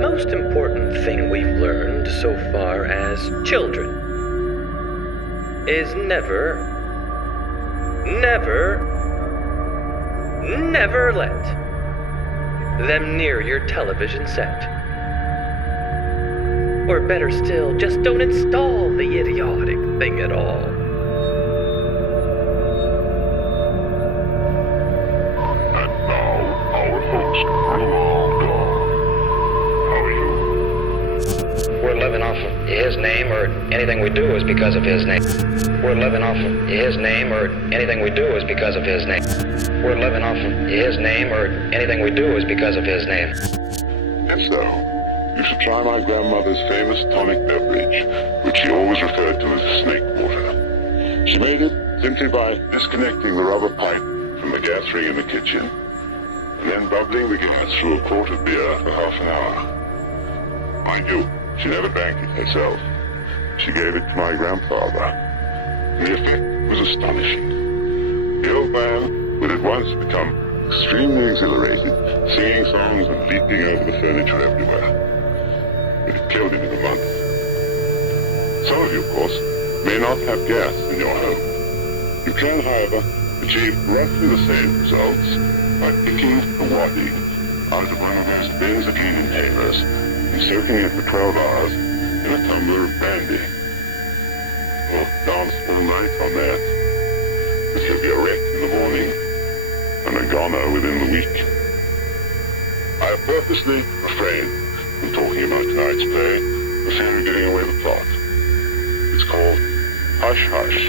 most important thing we've learned so far as children is never let them near your television set. Or better still, just don't install the idiotic thing at all. And now, our host, Ronaldo. How are you? We're living off of his name, or anything we do is because of his name. We're living off of his name, or anything we do is because of his name. We're living off of his name, or anything we do is because of his name. If so, you should try my grandmother's famous tonic beverage, which she always referred to as snake water. She made it simply by disconnecting the rubber pipe from the gas ring in the kitchen, and then bubbling the gas through a quart of beer for half an hour. Mind you, she never drank it herself. She gave it to my grandfather. The effect was astonishing. The old man would at once become extremely exhilarated, singing songs and leaping over the furniture everywhere. But it killed him in a month. Some of you, of course, may not have gas in your home. You can, however, achieve roughly the same results by picking the waddy out of one of those benzocaine inhalers and soaking it for 12 hours in a tumbler of brandy. Or dance all night on that. But you'll be a wreck in the morning and a goner within the week. I have purposely refrained from talking about tonight's play for fear of giving away the plot. It's called Hush Hush.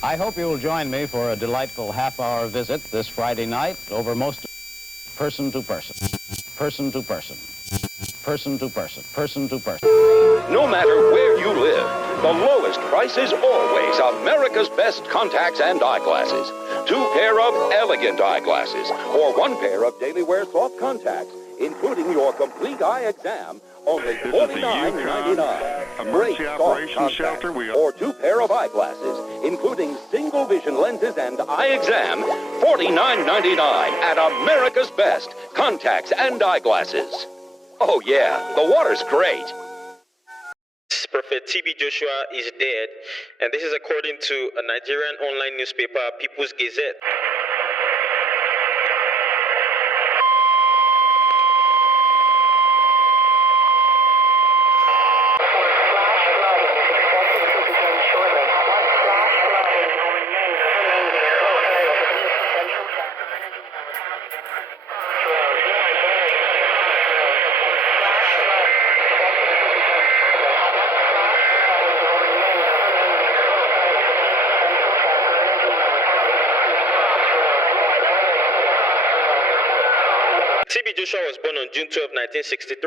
I hope you will join me for a delightful half-hour visit this Friday night over most person to person, person to person, person to person, person to person. No matter where you live, the lowest price is always America's best contacts and eyeglasses. 2 pair of elegant eyeglasses, or 1 pair of daily wear soft contacts, including your complete eye exam, only $49.99. Emergency Operations Shelter. Or 2 pair of eyeglasses, including single vision lenses and eye exam, $49.99 at America's best contacts and eyeglasses. Oh yeah, the water's great. Prophet TB Joshua is dead, and this is according to a Nigerian online newspaper, People's Gazette. TB Joshua was born on June 12, 1963,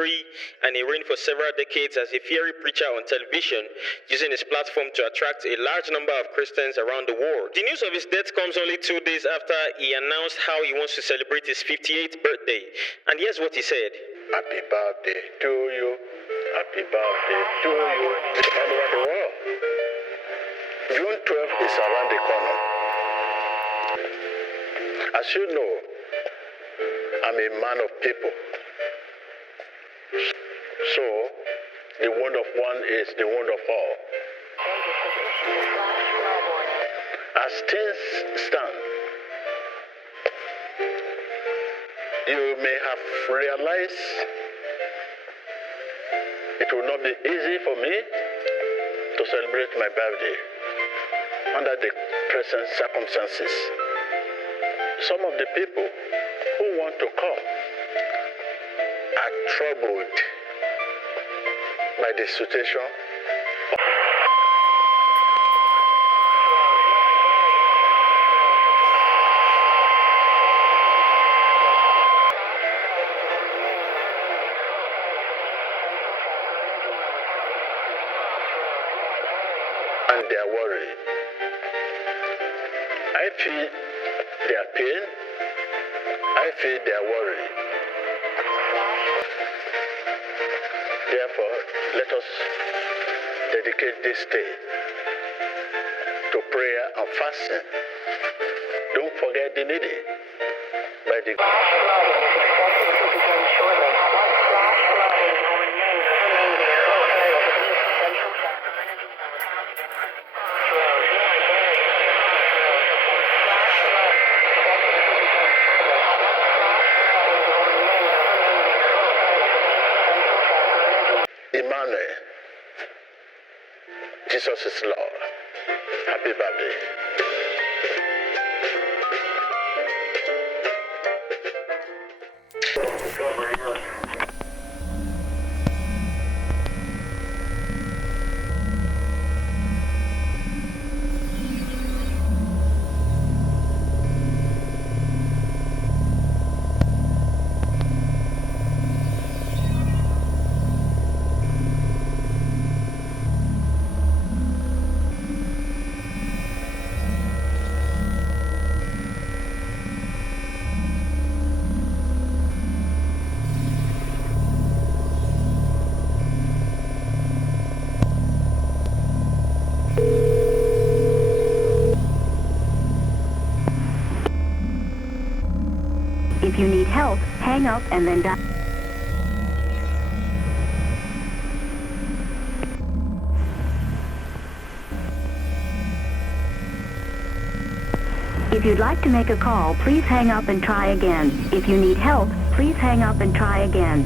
and he reigned for several decades as a fiery preacher on television, using his platform to attract a large number of Christians around the world. The news of his death comes only 2 days after he announced how he wants to celebrate his 58th birthday. And here's what he said. Happy birthday to you. Happy birthday to you. All over the world. June 12th is around the corner. As you know, I'm a man of people. So, the word of one is the word of all. As things stand, you may have realized it will not be easy for me to celebrate my birthday under the present circumstances. Some of the people who want to come are troubled by the situation. And they are worried. I feel their pain. I feel their worry. Therefore, let us dedicate this day to prayer and fasting. Don't forget the needy. By the Emmanuel, Jesus is Lord. Happy birthday. If you need help, hang up and then dial. If you'd like to make a call, please hang up and try again. If you need help, please hang up and try again.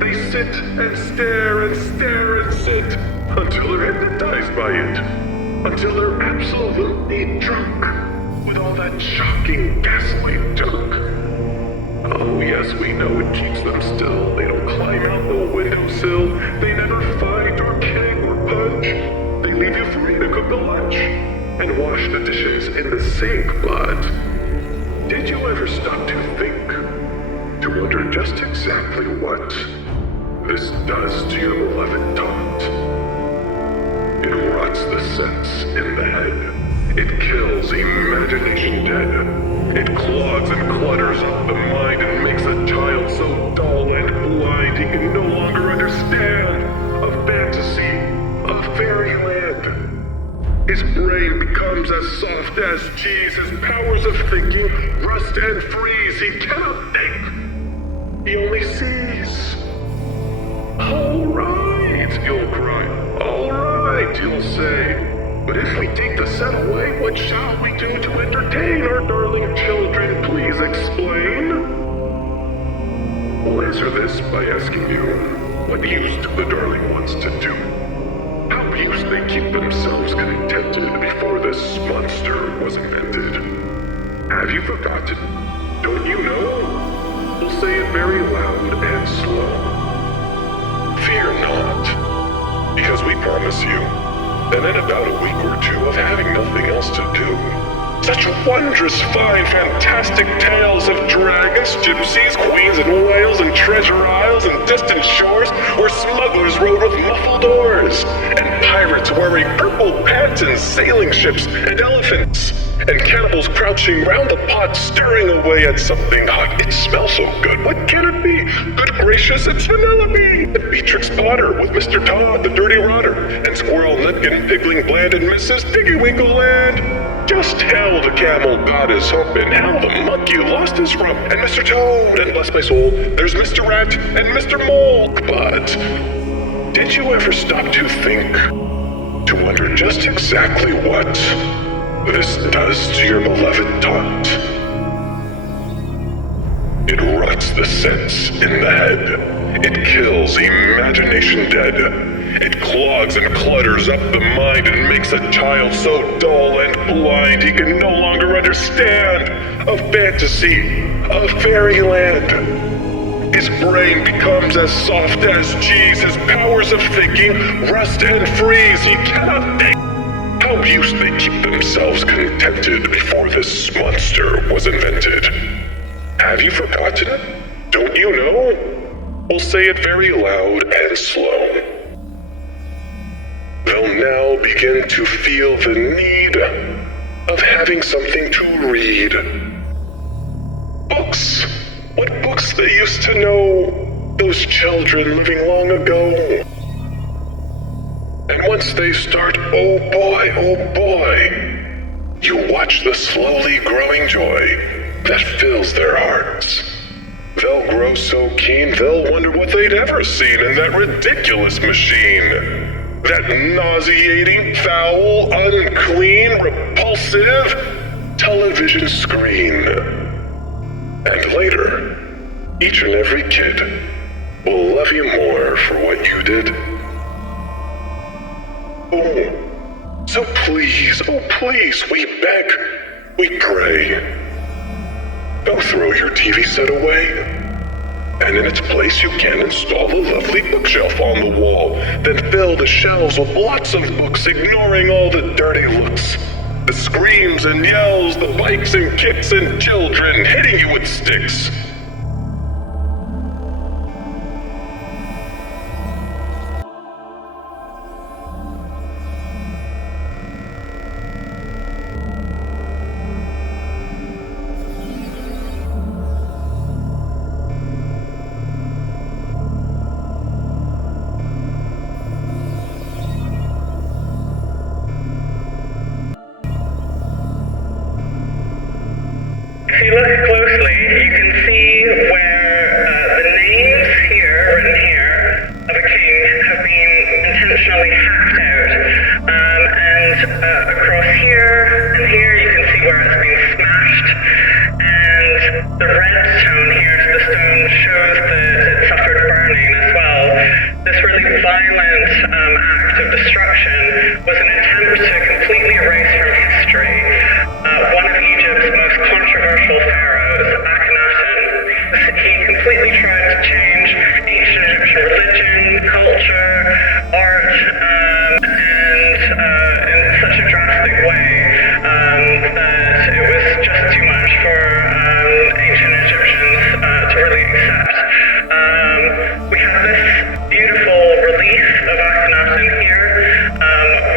They sit and stare and stare and sit until they're hypnotized by it, until they're absolutely drunk with all that shocking, ghastly junk. Oh yes, we know it keeps them still. They don't climb out the windowsill. They never fight or kick or punch. They leave you free to cook the lunch and wash the dishes in the sink. But did you ever stop to think, to wonder just exactly what this does to your beloved taunt? It rots the sense in the head. It kills imagination dead. It clogs and clutters up the mind and makes a child so dull and blind he can no longer understand a fantasy, a fairyland. His brain becomes as soft as cheese. His powers of thinking rust and freeze. He cannot think. He only sees. All right, you'll cry. All right, you'll say. But if we take the set away, what shall we do to entertain our darling children? Please explain. We'll answer this by asking you, what use do the darling ones to do? How used they keep themselves contented before this monster was invented? Have you forgotten? Don't you know? We'll say it very loud and slow. Fear not, because we promise you that in about a week or two of having nothing else to do, such wondrous, fine, fantastic tales of dragons, gypsies, queens, and whales, and treasure isles, and distant shores, where smugglers rode with muffled oars, and pirates wearing purple pants, and sailing ships, and elephants, and cannibals crouching round the pot, stirring away at something hot. It smells so good. What can it be? Good gracious, it's Vanellope! And Beatrix Potter with Mr. Todd, the Dirty Rotter, and Squirrel Nutkin, Pigling Bland, and Mrs. Piggywinkle, and just how the camel got his hump, and how the monkey lost his rump, and Mr. Toad, and bless my soul, there's Mr. Rat and Mr. Mole. But did you ever stop to think, to wonder just exactly what this does to your beloved taunt? It rots the sense in the head. It kills imagination dead. It clogs and clutters up the mind and makes a child so dull and blind he can no longer understand a fantasy, a fairyland. His brain becomes as soft as cheese. His powers of thinking rust and freeze. He cannot think. How used they keep themselves contented before this monster was invented? Have you forgotten? Don't you know? We'll say it very loud and slow. They'll now begin to feel the need of having something to read. Books. What books they used to know, those children living long ago. And once they start, oh boy, you watch the slowly growing joy that fills their hearts. They'll grow so keen, they'll wonder what they'd ever seen in that ridiculous machine. That nauseating, foul, unclean, repulsive television screen. And later, each and every kid will love you more for what you did. Oh, so please, we beg, we pray. Don't throw your TV set away. And in its place you can install a lovely bookshelf on the wall. Then fill the shelves with lots of books, ignoring all the dirty looks. The screams and yells, the bikes and kicks and children hitting you with sticks. If you look closely, you can see where the names here, written here, of a king have been intentionally hacked out. And across here and here, you can see where it's been smashed. And the red tone here to the stone shows that it suffered burning as well. This really violent act of destruction was an attempt to completely erase from history one of Egypt's most controversial pharaohs, Akhenaten. He completely tried to change ancient Egyptian religion, culture, art, and in such a drastic way that it was just too much for ancient Egyptians to really accept. We have this beautiful relief of Akhenaten here,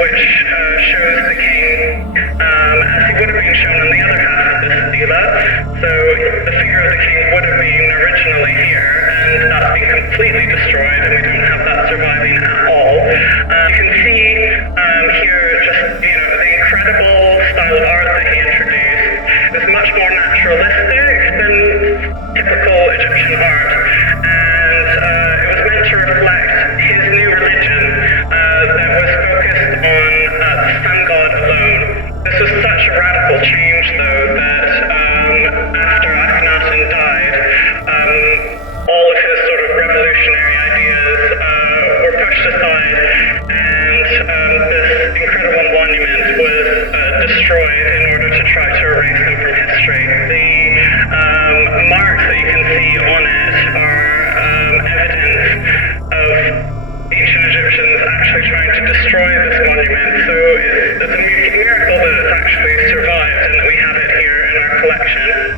which shows the king as he would have been shown on the other half of this stela. So the figure of the king would have been originally here, and that's been completely destroyed, and we don't have that surviving at all. You can see here just, the incredible style of art that he introduced. It's much more naturalistic than typical Egyptian art, and it was meant to reflect his new religion that was focused on the sun god alone. This was such a radical change, though, that after Akhenaten died, all of his sort of revolutionary ideas were pushed aside, and this incredible monument was destroyed in order to try to erase them from history. The marks that you can see on it are evidence of ancient Egyptians actually trying to destroy this monument, so it's a miracle that it's actually survived and that we have it here in our collection.